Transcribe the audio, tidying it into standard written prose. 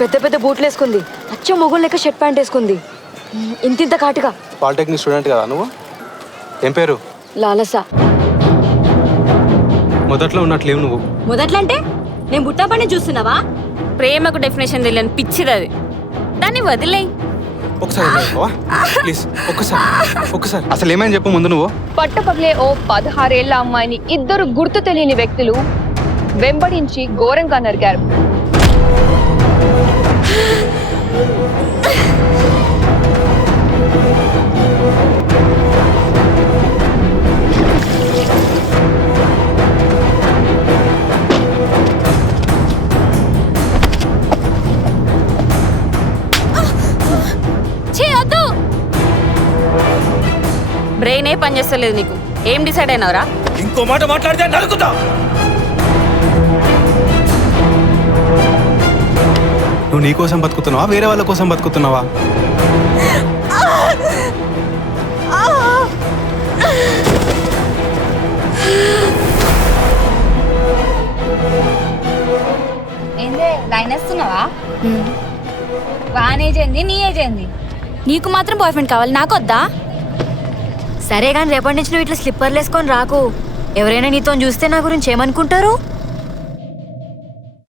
పెద్ద పెద్ద బూట్లు వేసుకుంది, అచ్చ మొగుడు లెక్క షర్ట్ ప్యాంట్ వేసుకుంది, ఇంతింత కాటుగా. పాలిటెక్నిక్ స్టూడెంట్ కదా నువ్వు? ఏం పేరు? లాలసా. మొదట్లో ఉన్నట్లేవు నువ్వు. మొదట్లో అంటే నేను బుట్టా పని చూస్తున్నావా? ప్రేమకు డెఫినేషన్ తెలియని పిచ్చిది అది, దాన్ని వదిలేయి. ఒకసారి ప్లీజ్, ఒక్కసారి అసలు ఏమైంది చెప్పు ముందు నువ్వు. పట్టపగలే ఓ 16 ఏళ్ల అమ్మాయిని ఇద్దరు గుర్తు తెలియని వ్యక్తులు వెంబడించి ఘోరంగా నరికారు. బ్రెయిన్ ఏ పని చేస్తలేదు నీకు. ఏం డిసైడ్ అయినావురా? ఇంకో మాట మాట్లాడితే నరుకుతా. నువ్వు నీ కోసం బతుకుతున్నావా, వేరే వాళ్ళ కోసం బతుకుతున్నావా? ఏందే లైన్ వేస్తున్నావా? వాన్ ఏజ్ ఏంది, నీ ఏజ్ ఏంది? నీకు మాత్రం బాయ్ ఫ్రెండ్ కావాలి, నాకు వద్దా? సరే కానీ రేపటి నుంచి నువ్వు ఇట్లా స్లిప్పర్లు వేసుకొని రాకు. ఎవరైనా నీతో చూస్తే నా గురించి ఏమనుకుంటారు?